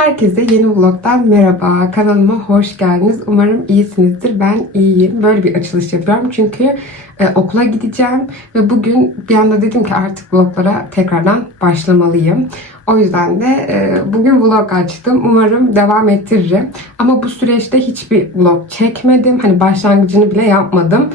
Herkese yeni vlogdan merhaba. Kanalıma hoş geldiniz. Umarım iyisinizdir. Ben iyiyim. Böyle bir açılış yapıyorum. Çünkü e, okula gideceğim ve bugün bir anda dedim ki artık vloglara tekrardan başlamalıyım. O yüzden de e, bugün vlog açtım. Umarım devam ettiririm. Ama bu süreçte hiçbir vlog çekmedim. Hani başlangıcını bile yapmadım.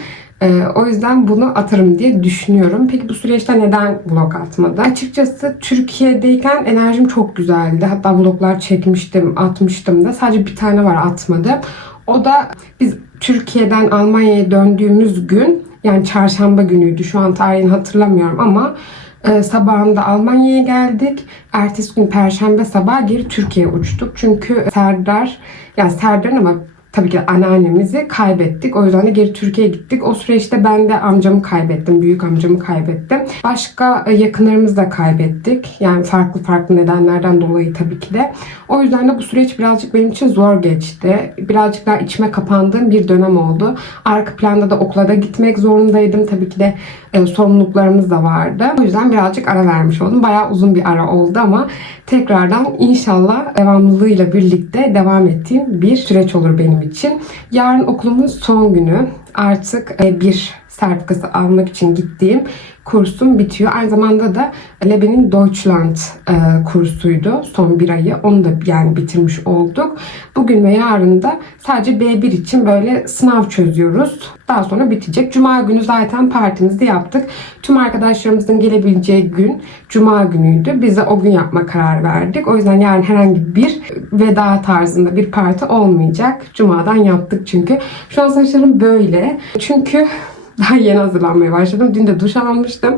Ee, o yüzden bunu atarım diye düşünüyorum. Peki bu süreçte neden vlog atmadım? Açıkçası Türkiye'deyken enerjim çok güzeldi. Hatta vloglar çekmiştim, atmıştım da. Sadece bir tane var atmadım. O da biz Türkiye'den Almanya'ya döndüğümüz gün yani çarşamba günüydü. Şu an tarihini hatırlamıyorum ama e, sabahında Almanya'ya geldik. Ertesi gün perşembe sabah geri Türkiye'ye uçtuk. Çünkü Serdar, yani Serdar'ın ama tabii ki anneannemizi kaybettik. O yüzden de geri Türkiye'ye gittik. O süreçte ben de amcamı kaybettim. Büyük amcamı kaybettim. Başka e, yakınlarımızı da kaybettik. Yani farklı farklı nedenlerden dolayı tabii ki de. O yüzden de bu süreç birazcık benim için zor geçti. Birazcık daha içime kapandığım bir dönem oldu. Arka planda da okula da gitmek zorundaydım. Tabii ki de e, sorumluluklarımız da vardı. O yüzden birazcık ara vermiş oldum. Bayağı uzun bir ara oldu ama tekrardan inşallah devamlılığıyla birlikte devam ettiğim bir süreç olur benim için. Yarın okulumun son günü. Artık e, bir sertifikası almak için gittiğim kursum bitiyor. Aynı zamanda da Lebe'nin Deutschland e, kursuydu. Son bir ayı. Onu da yani bitirmiş olduk. Bugün ve yarın da sadece B1 için böyle sınav çözüyoruz. Daha sonra bitecek. Cuma günü zaten partimizi yaptık. Tüm arkadaşlarımızın gelebileceği gün Cuma günüydü. Biz de o gün yapma karar verdik. O yüzden yarın herhangi bir veda tarzında bir parti olmayacak. Cuma'dan yaptık çünkü. Şu an saçlarım böyle. Çünkü daha yeni hazırlanmaya başladım. Dün de duş almıştım.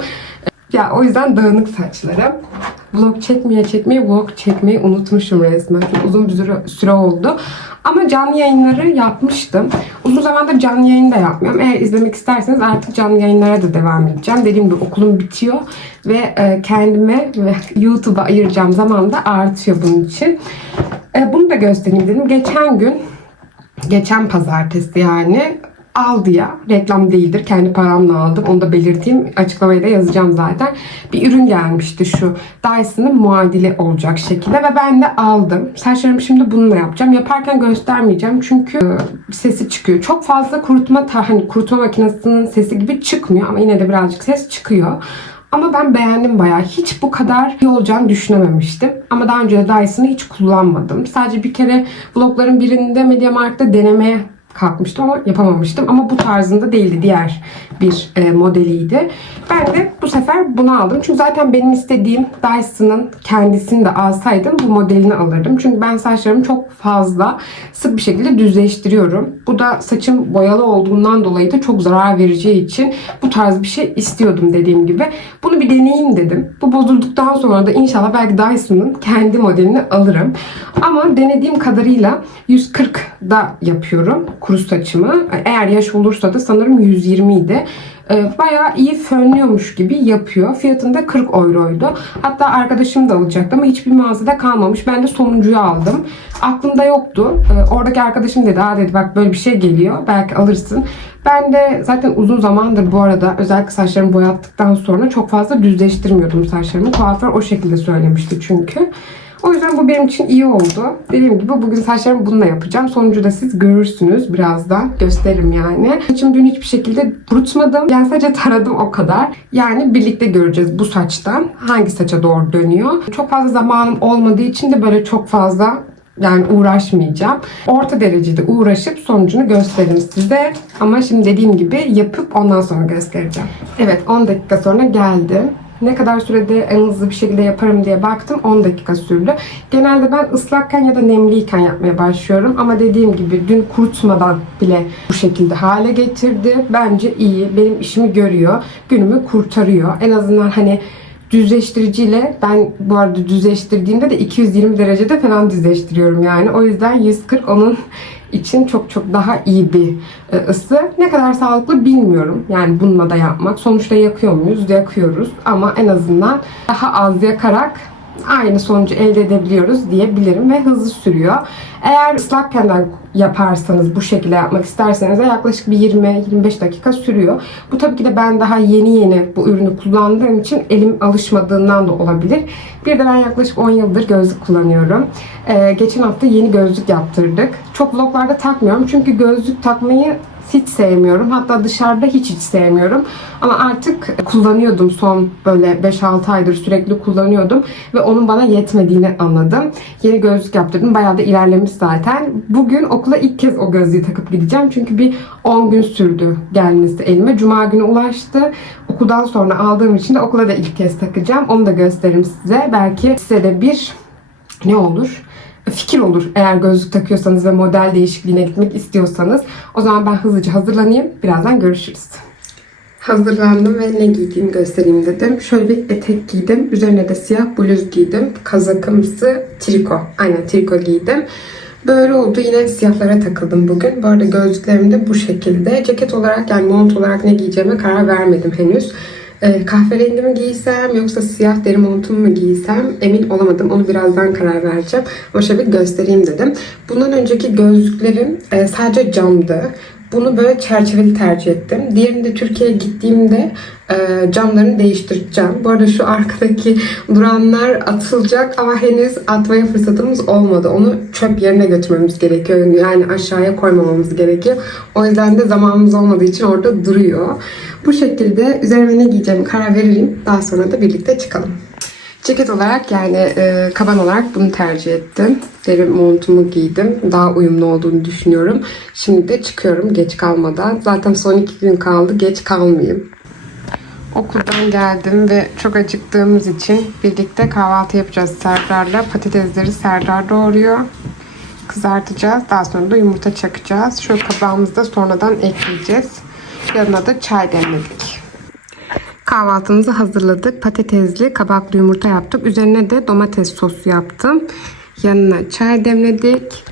Ya o yüzden dağınık saçlarım. Vlog çekmeye çekmeye vlog çekmeyi unutmuşum resmen. Çok uzun bir süre, oldu. Ama canlı yayınları yapmıştım. Uzun zamandır canlı yayın da yapmıyorum. Eğer izlemek isterseniz artık canlı yayınlara da devam edeceğim. Dediğim gibi okulum bitiyor ve e, kendime ve YouTube'a ayıracağım zaman da artıyor bunun için. E, bunu da göstereyim dedim. Geçen gün geçen pazartesi yani Aldıya reklam değildir. Kendi paramla aldım. Onu da belirteyim. Açıklamayı da yazacağım zaten. Bir ürün gelmişti şu. Dyson'ın muadili olacak şekilde ve ben de aldım. Saçlarımı şimdi bununla yapacağım. Yaparken göstermeyeceğim çünkü e, sesi çıkıyor. Çok fazla kurutma hani kurutma makinesinin sesi gibi çıkmıyor ama yine de birazcık ses çıkıyor. Ama ben beğendim bayağı. Hiç bu kadar iyi olacağını düşünememiştim. Ama daha önce de Dyson'ı hiç kullanmadım. Sadece bir kere vlogların birinde MediaMarkt'ta denemeye kalkmıştım ama yapamamıştım. Ama bu tarzında değildi. Diğer bir e, modeliydi. Ben de bu sefer bunu aldım. Çünkü zaten benim istediğim Dyson'ın kendisini de alsaydım bu modelini alırdım. Çünkü ben saçlarımı çok fazla sık bir şekilde düzleştiriyorum. Bu da saçım boyalı olduğundan dolayı da çok zarar vereceği için bu tarz bir şey istiyordum dediğim gibi. Bunu bir deneyeyim dedim. Bu bozulduktan sonra da inşallah belki Dyson'ın kendi modelini alırım. Ama denediğim kadarıyla 140'da yapıyorum kuru saçımı. Eğer yaş olursa da sanırım 120 idi. Ee, Bayağı iyi fönlüyormuş gibi yapıyor. Fiyatında 40 euroydu. Hatta arkadaşım da alacaktı ama hiçbir mağazada kalmamış. Ben de sonuncuyu aldım. Aklımda yoktu. Ee, Oradaki arkadaşım dedi, Aa dedi bak böyle bir şey geliyor. Belki alırsın. Ben de zaten uzun zamandır bu arada özellikle saçlarımı boyattıktan sonra çok fazla düzleştirmiyordum saçlarımı. Kuaför o şekilde söylemişti çünkü. O yüzden bu benim için iyi oldu. Dediğim gibi bugün saçlarımı bununla yapacağım. Sonucu da siz görürsünüz birazdan. Gösteririm yani. Saçımı dün hiçbir şekilde kurutmadım. Yani sadece taradım o kadar. Yani birlikte göreceğiz bu saçtan. Hangi saça doğru dönüyor. Çok fazla zamanım olmadığı için de böyle çok fazla yani uğraşmayacağım. Orta derecede uğraşıp sonucunu gösteririm size. Ama şimdi dediğim gibi yapıp ondan sonra göstereceğim. Evet 10 dakika sonra geldim. Ne kadar sürede en hızlı bir şekilde yaparım diye baktım. 10 dakika sürdü. Genelde ben ıslakken ya da nemliyken yapmaya başlıyorum. Ama dediğim gibi dün kurutmadan bile bu şekilde hale getirdi. Bence iyi. Benim işimi görüyor. Günümü kurtarıyor. En azından hani düzleştiriciyle ben bu arada düzleştirdiğimde de 220 derecede falan düzleştiriyorum yani. O yüzden 140 onun için çok çok daha iyi bir e, ısı. Ne kadar sağlıklı bilmiyorum. Yani bununla da yapmak. Sonuçta yakıyor muyuz? Yakıyoruz. Ama en azından daha az yakarak aynı sonucu elde edebiliyoruz diyebilirim ve hızlı sürüyor. Eğer ıslakken yaparsanız bu şekilde yapmak isterseniz de yaklaşık bir 20-25 dakika sürüyor. Bu tabii ki de ben daha yeni yeni bu ürünü kullandığım için elim alışmadığından da olabilir. Bir de ben yaklaşık 10 yıldır gözlük kullanıyorum. Ee, geçen hafta yeni gözlük yaptırdık. Çok vloglarda takmıyorum çünkü gözlük takmayı hiç sevmiyorum. Hatta dışarıda hiç hiç sevmiyorum. Ama artık kullanıyordum son böyle 5-6 aydır sürekli kullanıyordum. Ve onun bana yetmediğini anladım. Yeni gözlük yaptırdım. Bayağı da ilerlemiş zaten. Bugün okula ilk kez o gözlüğü takıp gideceğim. Çünkü bir 10 gün sürdü gelmesi elime. Cuma günü ulaştı. Okuldan sonra aldığım için de okula da ilk kez takacağım. Onu da gösteririm size. Belki size de bir ne olur? Fikir olur eğer gözlük takıyorsanız ve model değişikliğine gitmek istiyorsanız. O zaman ben hızlıca hazırlanayım. Birazdan görüşürüz. Hazırlandım ve ne giydiğimi göstereyim dedim. Şöyle bir etek giydim. Üzerine de siyah bluz giydim. Kazakımsı triko. Aynen triko giydim. Böyle oldu. Yine siyahlara takıldım bugün. Bu arada gözlüklerim de bu şekilde. Ceket olarak yani mont olarak ne giyeceğime karar vermedim henüz. Ee, kahverengi mi giysem yoksa siyah deri montumu mu giysem emin olamadım. Onu birazdan karar vereceğim. Ama bir göstereyim dedim. Bundan önceki gözlüklerim e, sadece camdı. Bunu böyle çerçeveli tercih ettim. Diğerini de Türkiye'ye gittiğimde e, camlarını değiştireceğim. Bu arada şu arkadaki duranlar atılacak ama henüz atmaya fırsatımız olmadı. Onu çöp yerine götürmemiz gerekiyor. Yani aşağıya koymamamız gerekiyor. O yüzden de zamanımız olmadığı için orada duruyor. Bu şekilde üzerime ne giyeceğimi karar veririm. Daha sonra da birlikte çıkalım. Ceket olarak yani e, kaban olarak bunu tercih ettim. Deri montumu giydim. Daha uyumlu olduğunu düşünüyorum. Şimdi de çıkıyorum geç kalmadan. Zaten son iki gün kaldı. Geç kalmayayım. Okuldan geldim ve çok acıktığımız için birlikte kahvaltı yapacağız Serdar'la. Patatesleri Serdar doğruyor. Kızartacağız. Daha sonra da yumurta çakacağız. Şu kabağımızı da sonradan ekleyeceğiz. Yanına da çay demledik. Kahvaltımızı hazırladık. Patatesli kabaklı yumurta yaptık. Üzerine de domates sosu yaptım. Yanına çay demledik.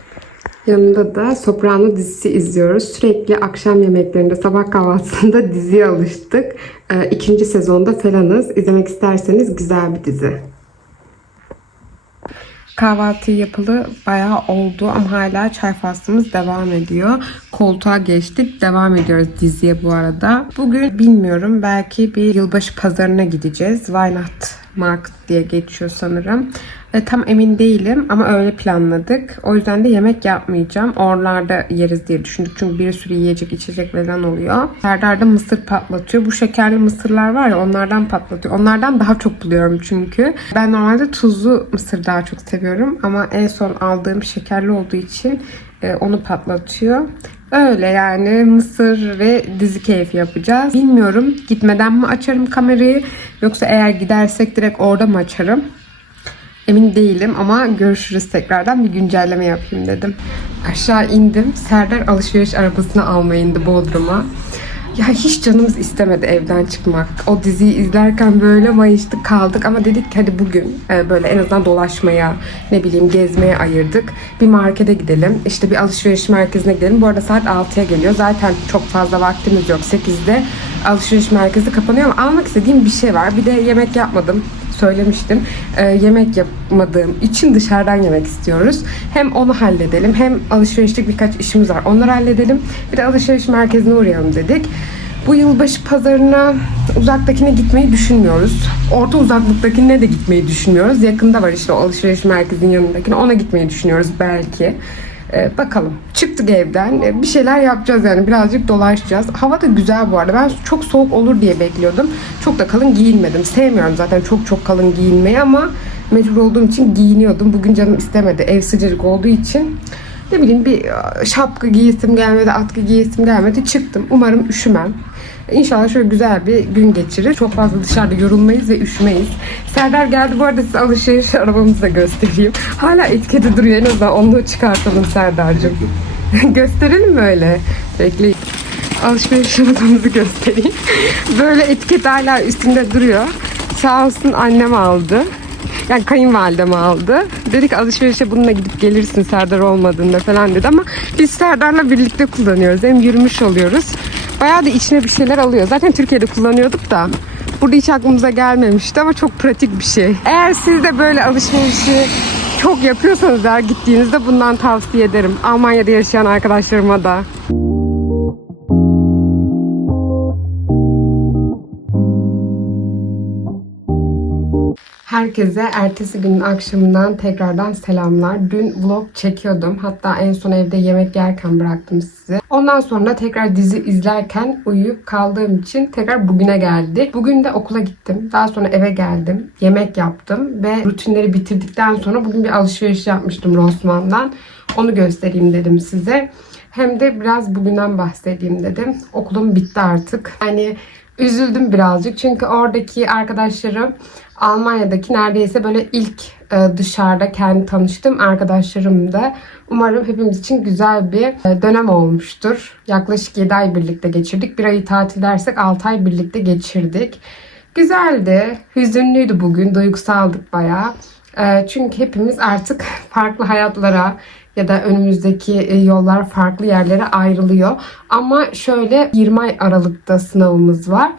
Yanında da Soprano dizisi izliyoruz. Sürekli akşam yemeklerinde, sabah kahvaltısında diziye alıştık. Ee, ikinci sezonda falanız. İzlemek isterseniz güzel bir dizi. Kahvaltı yapılı bayağı oldu ama hala çay faslımız devam ediyor. Koltuğa geçtik. Devam ediyoruz diziye bu arada. Bugün bilmiyorum belki bir yılbaşı pazarına gideceğiz. Weihnacht Market diye geçiyor sanırım. E, tam emin değilim ama öyle planladık. O yüzden de yemek yapmayacağım. Oralarda yeriz diye düşündük. Çünkü bir sürü yiyecek içecek falan oluyor. Serdar da mısır patlatıyor. Bu şekerli mısırlar var ya onlardan patlatıyor. Onlardan daha çok buluyorum çünkü. Ben normalde tuzlu mısır daha çok seviyorum. Ama en son aldığım şekerli olduğu için e, onu patlatıyor. Öyle yani mısır ve dizi keyfi yapacağız. Bilmiyorum gitmeden mi açarım kamerayı yoksa eğer gidersek direkt orada mı açarım? Emin değilim ama görüşürüz tekrardan bir güncelleme yapayım dedim. Aşağı indim. Serdar alışveriş arabasını almaya indi Bodrum'a. Ya hiç canımız istemedi evden çıkmak. O diziyi izlerken böyle mayıştık kaldık ama dedik ki hadi bugün e, böyle en azından dolaşmaya, ne bileyim gezmeye ayırdık. Bir markete gidelim, işte bir alışveriş merkezine gidelim. Bu arada saat 6'ya geliyor. Zaten çok fazla vaktimiz yok. 8'de alışveriş merkezi kapanıyor ama almak istediğim bir şey var. Bir de yemek yapmadım söylemiştim. Ee, yemek yapmadığım için dışarıdan yemek istiyoruz. Hem onu halledelim hem alışverişlik birkaç işimiz var. Onları halledelim. Bir de alışveriş merkezine uğrayalım dedik. Bu yılbaşı pazarına uzaktakine gitmeyi düşünmüyoruz. Orta uzaklıktakine de gitmeyi düşünmüyoruz. Yakında var işte o alışveriş merkezinin yanındakine. Ona gitmeyi düşünüyoruz belki. Ee, bakalım. Çıktık evden. Ee, bir şeyler yapacağız yani. Birazcık dolaşacağız. Hava da güzel bu arada. Ben çok soğuk olur diye bekliyordum. Çok da kalın giyinmedim. Sevmiyorum zaten çok çok kalın giyinmeyi ama mecbur olduğum için giyiniyordum. Bugün canım istemedi. Ev sıcacık olduğu için ne bileyim bir e, şapka giyesim gelmedi, atkı giyesim gelmedi. Çıktım. Umarım üşümem. İnşallah şöyle güzel bir gün geçiririz. Çok fazla dışarıda yorulmayız ve üşümeyiz. Serdar geldi. Bu arada size alışveriş arabamızı da göstereyim. Hala etiketi duruyor. En azından onu çıkartalım Serdar'cığım. Gösterelim mi öyle? Bekleyin. Alışveriş arabamızı göstereyim. Böyle etiket hala üstünde duruyor. Sağ olsun annem aldı. Yani kayınvalidem aldı. Dedik alışverişe bununla gidip gelirsin Serdar olmadığında falan dedi ama biz Serdar'la birlikte kullanıyoruz. Hem yürümüş oluyoruz. Bayağı da içine bir şeyler alıyor. Zaten Türkiye'de kullanıyorduk da Burada hiç aklımıza gelmemişti ama çok pratik bir şey. Eğer siz de böyle alışverişi çok yapıyorsanız eğer gittiğinizde bundan tavsiye ederim. Almanya'da yaşayan arkadaşlarıma da. Herkese ertesi günün akşamından tekrardan selamlar. Dün vlog çekiyordum. Hatta en son evde yemek yerken bıraktım sizi. Ondan sonra tekrar dizi izlerken uyuyup kaldığım için tekrar bugüne geldik. Bugün de okula gittim. Daha sonra eve geldim. Yemek yaptım ve rutinleri bitirdikten sonra bugün bir alışveriş yapmıştım Rossmann'dan. Onu göstereyim dedim size. Hem de biraz bugünden bahsedeyim dedim. Okulum bitti artık. Yani üzüldüm birazcık. Çünkü oradaki arkadaşlarım Almanya'daki neredeyse böyle ilk e, dışarıda kendi tanıştığım arkadaşlarım da. Umarım hepimiz için güzel bir e, dönem olmuştur. Yaklaşık 7 ay birlikte geçirdik. Bir ayı tatil dersek 6 ay birlikte geçirdik. Güzeldi. Hüzünlüydü bugün. Duygusaldık bayağı. E, Çünkü hepimiz artık farklı hayatlara ya da önümüzdeki e, yollar farklı yerlere ayrılıyor. Ama şöyle 20 ay Aralık'ta sınavımız var.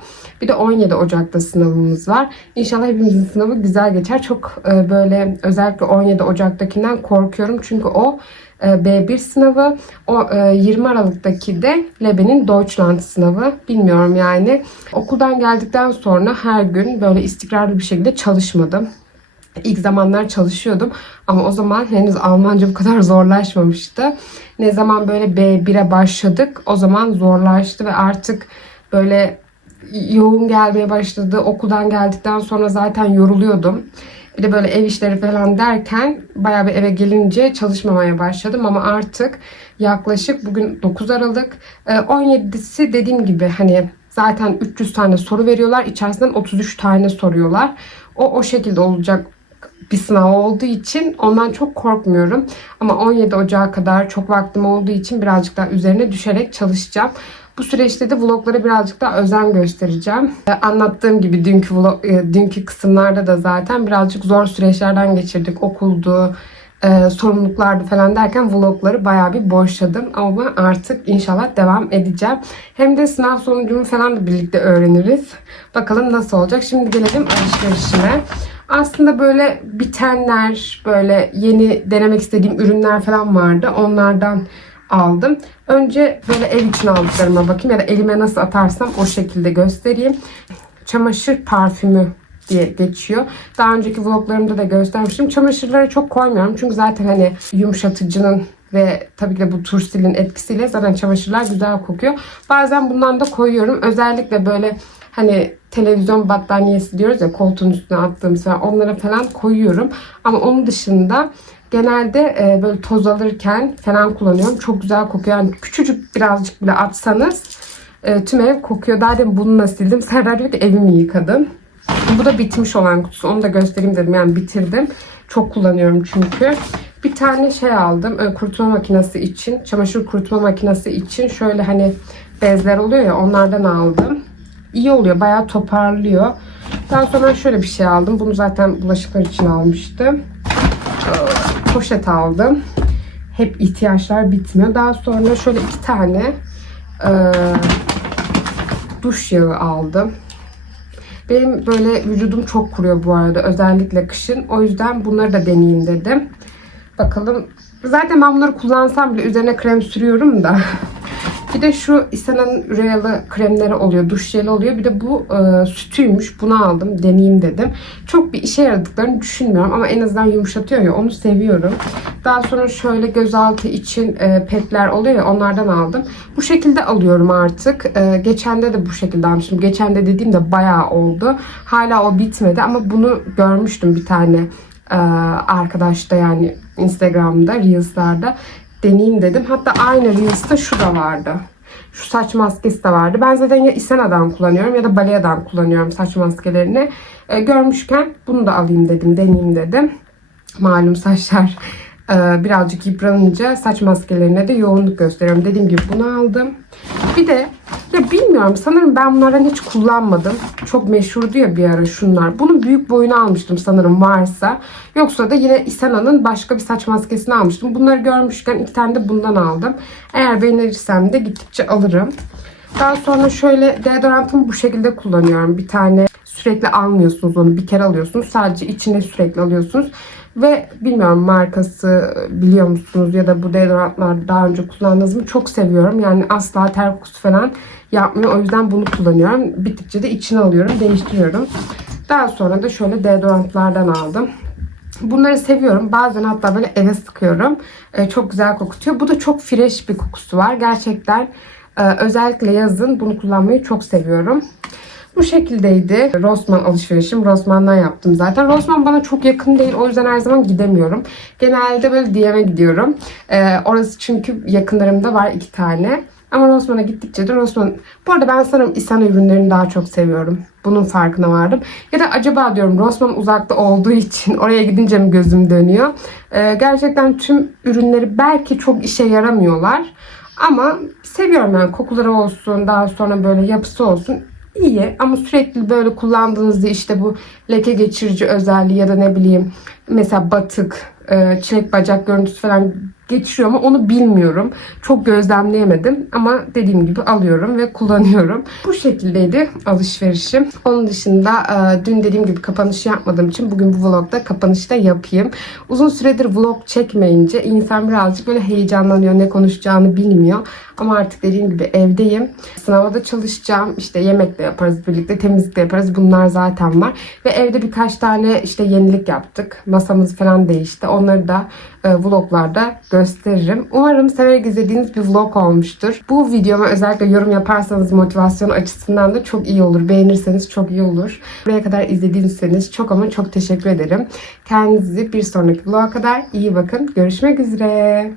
Bir de 17 Ocak'ta sınavımız var. İnşallah hepimizin sınavı güzel geçer. Çok e, böyle özellikle 17 Ocak'takinden korkuyorum. Çünkü o e, B1 sınavı. O e, 20 Aralık'taki de Lebe'nin Deutschland sınavı. Bilmiyorum yani. Okuldan geldikten sonra her gün böyle istikrarlı bir şekilde çalışmadım. İlk zamanlar çalışıyordum ama o zaman henüz Almanca bu kadar zorlaşmamıştı. Ne zaman böyle B1'e başladık o zaman zorlaştı ve artık böyle yoğun gelmeye başladı. Okuldan geldikten sonra zaten yoruluyordum. Bir de böyle ev işleri falan derken bayağı bir eve gelince çalışmamaya başladım ama artık yaklaşık bugün 9 Aralık 17'si dediğim gibi hani zaten 300 tane soru veriyorlar. İçerisinden 33 tane soruyorlar. O o şekilde olacak bir sınav olduğu için ondan çok korkmuyorum. Ama 17 Ocağı kadar çok vaktim olduğu için birazcık daha üzerine düşerek çalışacağım. Bu süreçte de vloglara birazcık daha özen göstereceğim. Anlattığım gibi dünkü vlog, e, dünkü kısımlarda da zaten birazcık zor süreçlerden geçirdik. Okuldu, e, sorumluluklardı falan derken vlogları bayağı bir boşladım. Ama artık inşallah devam edeceğim. Hem de sınav sonucumu falan da birlikte öğreniriz. Bakalım nasıl olacak. Şimdi gelelim alışverişime. Aslında böyle bitenler, böyle yeni denemek istediğim ürünler falan vardı. Onlardan aldım. Önce böyle ev için aldıklarıma bakayım ya da elime nasıl atarsam o şekilde göstereyim. Çamaşır parfümü diye geçiyor. Daha önceki vloglarımda da göstermiştim. Çamaşırlara çok koymuyorum. Çünkü zaten hani yumuşatıcının ve tabii ki de bu tursilin etkisiyle zaten çamaşırlar güzel kokuyor. Bazen bundan da koyuyorum. Özellikle böyle hani televizyon battaniyesi diyoruz ya koltuğun üstüne attığımız falan onlara falan koyuyorum. Ama onun dışında genelde e, böyle toz alırken falan kullanıyorum. Çok güzel kokuyor. Yani küçücük birazcık bile atsanız e, tüm ev kokuyor. Daha demin bununla sildim. Serdar diyor ki evimi yıkadım. Bu da bitmiş olan kutusu. Onu da göstereyim dedim. Yani bitirdim. Çok kullanıyorum çünkü. Bir tane şey aldım. e, Kurutma makinesi için. Çamaşır kurutma makinesi için. Şöyle hani bezler oluyor ya onlardan aldım. İyi oluyor. Bayağı toparlıyor. Daha sonra şöyle bir şey aldım. Bunu zaten bulaşıklar için almıştım. Poşet aldım. Hep ihtiyaçlar bitmiyor. Daha sonra şöyle iki tane e, duş yağı aldım. Benim böyle vücudum çok kuruyor bu arada. Özellikle kışın. O yüzden bunları da deneyeyim dedim. Bakalım. Zaten ben bunları kullansam bile üzerine krem sürüyorum da. Bir de şu Isana'nın Üreyalı kremleri oluyor. Duş jeli oluyor. Bir de bu e, sütüymüş. Bunu aldım. Deneyeyim dedim. Çok bir işe yaradıklarını düşünmüyorum. Ama en azından yumuşatıyor ya. Onu seviyorum. Daha sonra şöyle gözaltı için e, petler oluyor ya. Onlardan aldım. Bu şekilde alıyorum artık. E, geçen de de bu şekilde almıştım. Geçen de dediğimde bayağı oldu. Hala o bitmedi. Ama bunu görmüştüm bir tane e, arkadaşta yani Instagram'da, Reels'larda deneyeyim dedim. Hatta aynı Reels'ta şu da vardı. Şu saç maskesi de vardı. Ben zaten ya Isena'dan kullanıyorum ya da Balea'dan kullanıyorum saç maskelerini. E, görmüşken bunu da alayım dedim, deneyeyim dedim. Malum saçlar birazcık yıpranınca saç maskelerine de yoğunluk gösteriyorum. Dediğim gibi bunu aldım. Bir de ya bilmiyorum sanırım ben bunlardan hiç kullanmadım. Çok meşhurdu ya bir ara şunlar. Bunun büyük boyunu almıştım sanırım varsa. Yoksa da yine Isena'nın başka bir saç maskesini almıştım. Bunları görmüşken iki tane de bundan aldım. Eğer beğenirsem de gittikçe alırım. Daha sonra şöyle deodorantımı bu şekilde kullanıyorum. Bir tane sürekli almıyorsunuz onu. Bir kere alıyorsunuz. Sadece içine sürekli alıyorsunuz. Ve bilmiyorum markası biliyor musunuz ya da bu deodorantlar daha önce kullandınız mı? Çok seviyorum. Yani asla ter kokusu falan yapmıyor. O yüzden bunu kullanıyorum. Bittikçe de içine alıyorum. Değiştiriyorum. Daha sonra da şöyle deodorantlardan aldım. Bunları seviyorum. Bazen hatta böyle eve sıkıyorum. Ee, çok güzel kokutuyor. Bu da çok fresh bir kokusu var. Gerçekten e, özellikle yazın bunu kullanmayı çok seviyorum. Bu şekildeydi. Rossmann alışverişim. Rossmann'dan yaptım zaten. Rossmann bana çok yakın değil. O yüzden her zaman gidemiyorum. Genelde böyle DM'e gidiyorum. Ee, orası çünkü yakınlarımda var iki tane. Ama Rossmann'a gittikçe de Rossmann... Bu arada ben sanırım İsan ürünlerini daha çok seviyorum. Bunun farkına vardım. Ya da acaba diyorum Rossmann uzakta olduğu için oraya gidince mi gözüm dönüyor? Ee, gerçekten tüm ürünleri belki çok işe yaramıyorlar. Ama seviyorum yani kokuları olsun, daha sonra böyle yapısı olsun iyi ama sürekli böyle kullandığınızda işte bu leke geçirici özelliği ya da ne bileyim mesela batık, e, çilek bacak görüntüsü falan geçiriyor mu onu bilmiyorum. Çok gözlemleyemedim ama dediğim gibi alıyorum ve kullanıyorum. Bu şekildeydi alışverişim. Onun dışında e, dün dediğim gibi kapanışı yapmadığım için bugün bu vlogda kapanışı da yapayım. Uzun süredir vlog çekmeyince insan birazcık böyle heyecanlanıyor. Ne konuşacağını bilmiyor. Ama artık dediğim gibi evdeyim. Sınava da çalışacağım. İşte yemek de yaparız birlikte, temizlik de yaparız. Bunlar zaten var. Ve evde birkaç tane işte yenilik yaptık. Masamız falan değişti. Onları da e, vloglarda gösteririm. Umarım severek izlediğiniz bir vlog olmuştur. Bu videoma özellikle yorum yaparsanız motivasyon açısından da çok iyi olur. Beğenirseniz çok iyi olur. Buraya kadar izlediyseniz çok ama çok teşekkür ederim. Kendinizi bir sonraki vloga kadar iyi bakın. Görüşmek üzere.